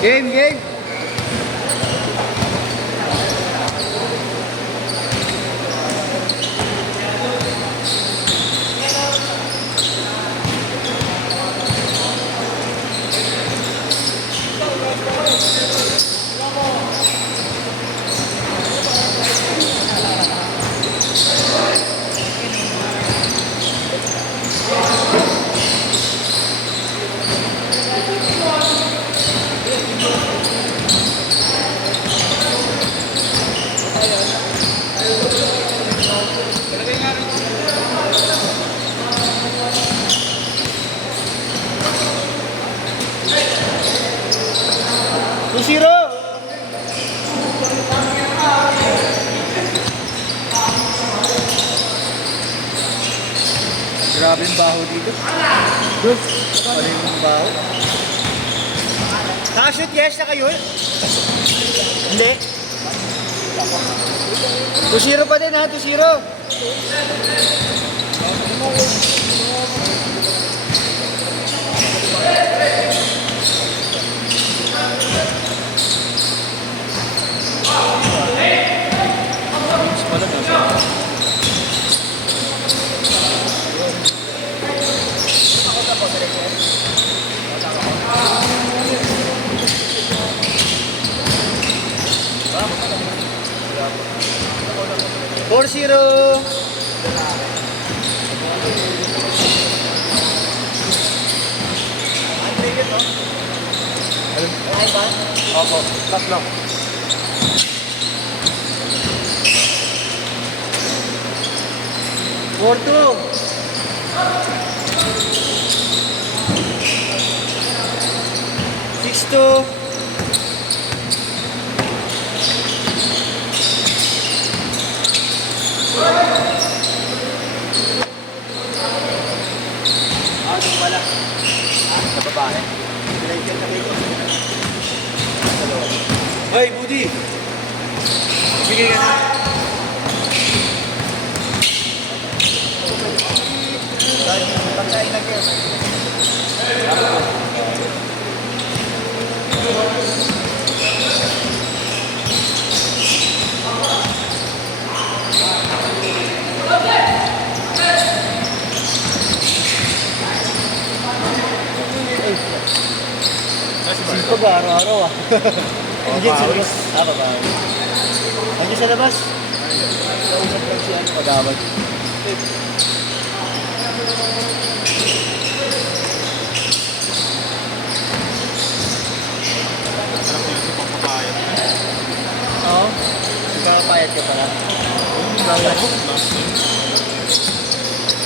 Game, game. Tushiro! Grabe yung baho dito. Good. Ano yung baho? Nakashoot yes na kayo? Hindi. Tushiro pa din ha, Tushiro. Four zero. Ay ba? Opo, tatlo. Four two. Six two. Wala. Sa babae. Hoy, Budi! Bigay ka na. Pagkain lang kayo. Sito ba? Araw-araw ah. Hindi sa labas. Babae. Hindi sa labas. Kausap lang siya. Pag-awag. Oo. Nagkakapayat ka pala.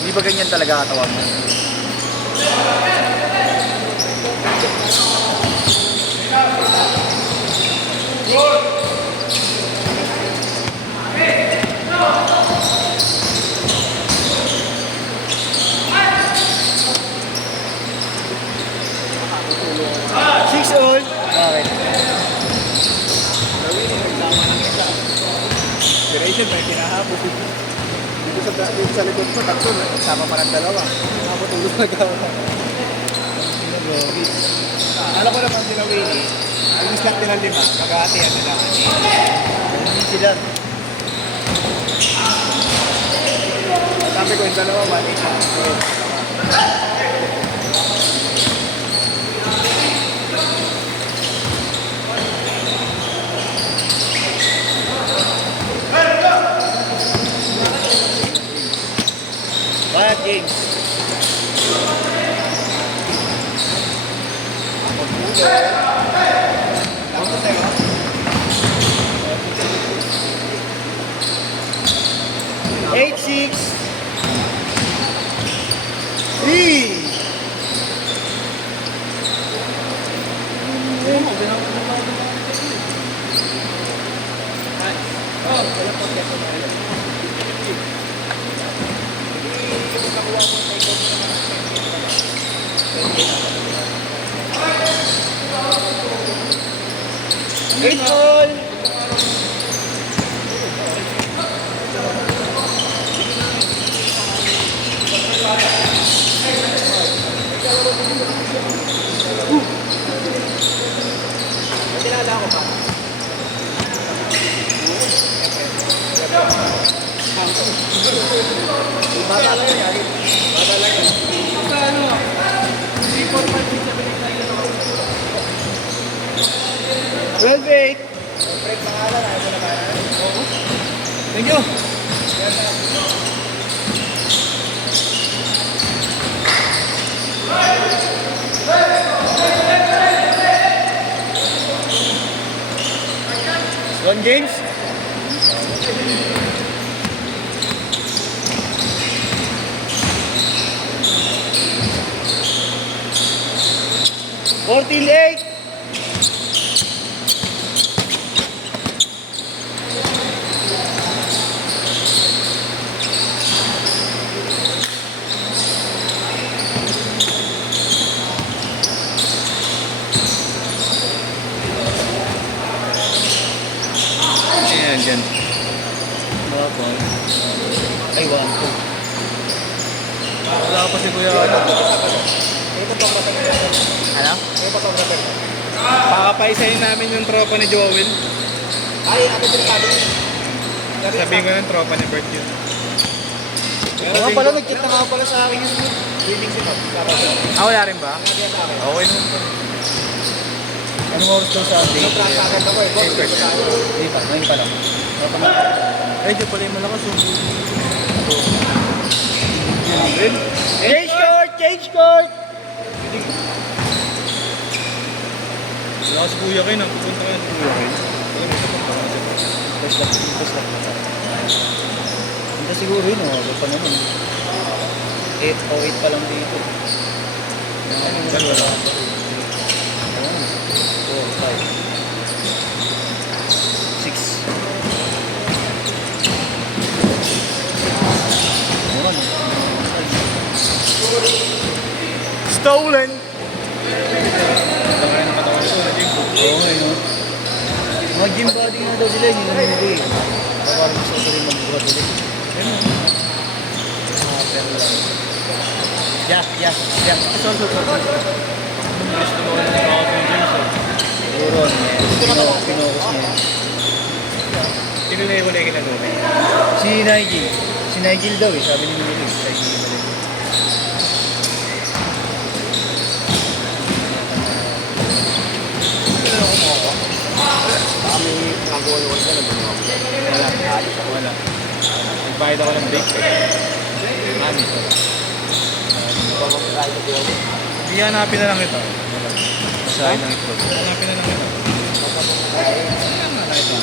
Hindi ba ganyan talaga katawag mo? Six all. Bakit? Duration may kinahabol. Dito sa likod ko, tatlo. Sama pa ng dalawa. Nakapatulog na gawa. Alam ko naman sila Winnie. Ang slot nila 5. Mag-aatihan nila. Hindi sila. Sabi ko yung dalawa, 1-8. Bad games. Eight, 6, 3. Eight ball. naalala ko pa. Bata lang yan. Bata lang yan. Ano? 3, 4, 5, 6, 7, 8, 9, 12-8. Break pangalan. Ayaw mo na ba? Thank you. One James. Fourteen eight. Ayan, dyan. Ay, 1, 2. Wala pa si Kuya. Ito pang matag. Ano? Ito pang matag. Pakapaisahin namin yung tropa ni Joel. Ay, ano din pa din? Sabihin ko ng tropa ni Bert yun. Nga pala, nagkita nga pala sa akin yung winning si Pop. Wala rin ba? Kaya sa akin. Okay naman. Anong oras daw sa update? Sobrang agad ako eh. Boss, hindi pa. Ngayon pa lang. Eh, dyan pala yung malakas yung... Change court! Change court! Wala si Kuya kayo, nagpupunta kayo ng Kuya kayo. Press lock. Hindi siguro yun, wala pa naman. 8 pa lang dito. Wala. 4, 5, 6. Stolen! Tangay ng katawan ko, naging ko. Oo nga yun. Mag-gym body nga daw sila, hindi naman hindi. Parang gusto ko rin mag-body. Pero lang. Yeah. Saan sa tropa? Anong gusto mo ng mga James? Siguro, pinokus niya. Sino na yung wala kinagawa? Si Nigel. Si Nigel daw eh, sabi ni Mili. Si Nigel. Kami nagawa-gawa ka na ba? Wala. Nagbayad ako ng break eh. Mami. Hindi, hanapin na lang ito. Masahin lang ito. Hanapin na lang ito. Wala nga na ito.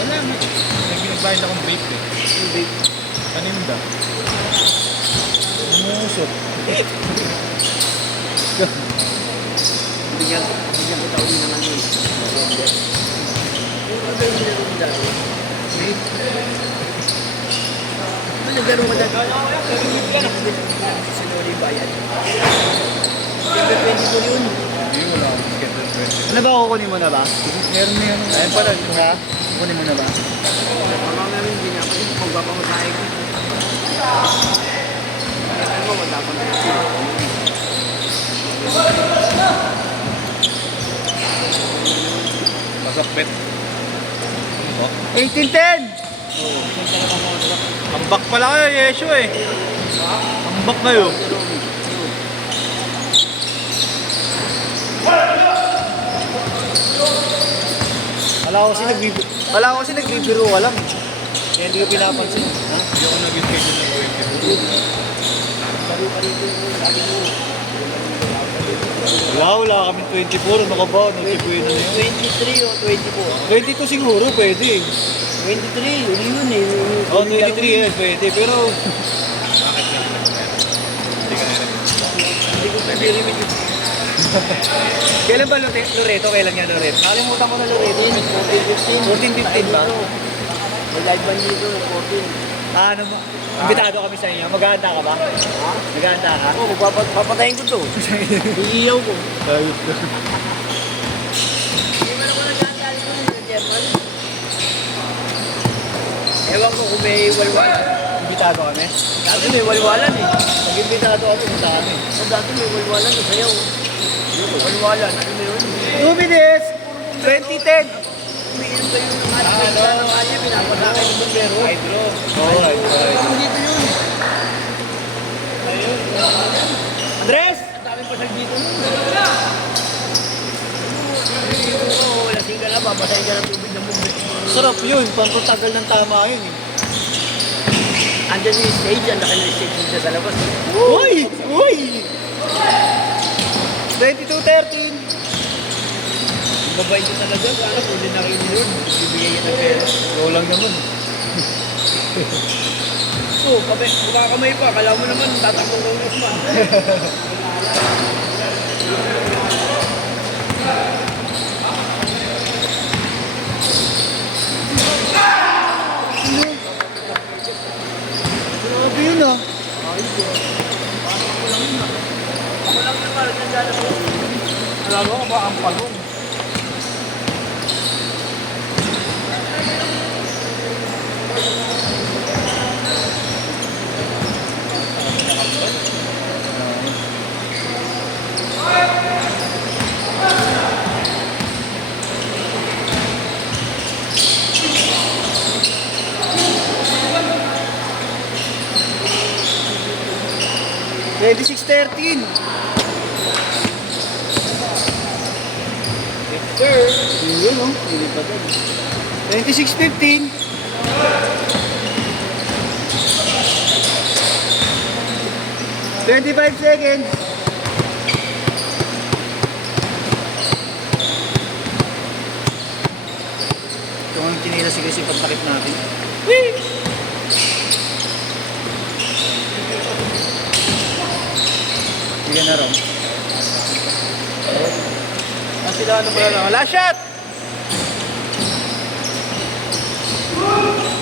Wala nga. Nagbayad akong break eh. Paninda. Umusok. Bigyan ko tao din naman yun. Ano naglaro ka dyan? Sinuli bayan. Siyempre 24 yun. Hindi, wala akong schedule 20. Ano ba kukunin mo na ba? Meron na yan. Ayun pala, ha? Kukunin mo na ba? Mamang namin hindi niya kasi pagpapamasahe ko. Kaya mo, matapang na yun. Masakbet. Oh. 18-10! Ambak pala kayo, Yeshu eh. Ambak kayo. Wala ko kasi nagbibiro ka lang. Kaya hindi ko pinapansin. Ha? Hindi ako nag-schedule ng weekend. Wala kami 24. Ano ka ba? Nagsibuhin na yun. 23 o 24? 22 siguro, pwede. 23, yun eh. Oo, 23 yan, pwede. Pero, Bakit lang naman yan? Hindi ka nila. Hindi ko pag-limit yun. kailan ba Loreto? Kailan nga Loreto? Nakalimutan ko na Loreto yun. 14, 15. 14, 15 ba? May live band dito, 14. Ano mo? Imbitado kami sa inyo. Maghahanda ka ba? Ha? Maghahanda ka? Oo, papatayin ko to. Iiyaw ko. Ayot ko. Hindi mo naman nag-aantali ko ng German. Ewan ko kung may walwala. Imbitado kami? Dati may walwalan eh. Pag imbitado kami, punta kami. O dati may walwalan na sayaw. Walwalan, ano na yun? 2 minutes! 2010! Umiinom kayo ng ice cream ng kanya, pinapatake ng bumbero. Hydro. Oo, right. Dito yun. Andres! Ang daming pasag dito nun. Lasing ka na, babasahin ka ng tubig ng bumbero. Sarap yun, pampatagal ng tama yun eh. Andyan yung stage, ang laki ng stage dito sa labas. Uy! Uy! 22-13! Babay ko talaga, para kung hindi nakinig yun, bibigay niya ng pera. Oo lang naman. Oo, kamay pa, kala mo naman, tatakbo ng Usman. Grabe yun ah. Walang naman, nagdala mo. Lalo ka ba ang palong? Ready 6-13. Sir, Yun oh, hindi pa doon. 26-15. 25 seconds. Ito ang tinira si Chris yung pagtakip natin. Bigyan na ron. Sila ano pala lang? Last shot!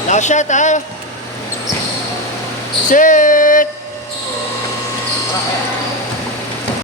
Last shot ha. Set.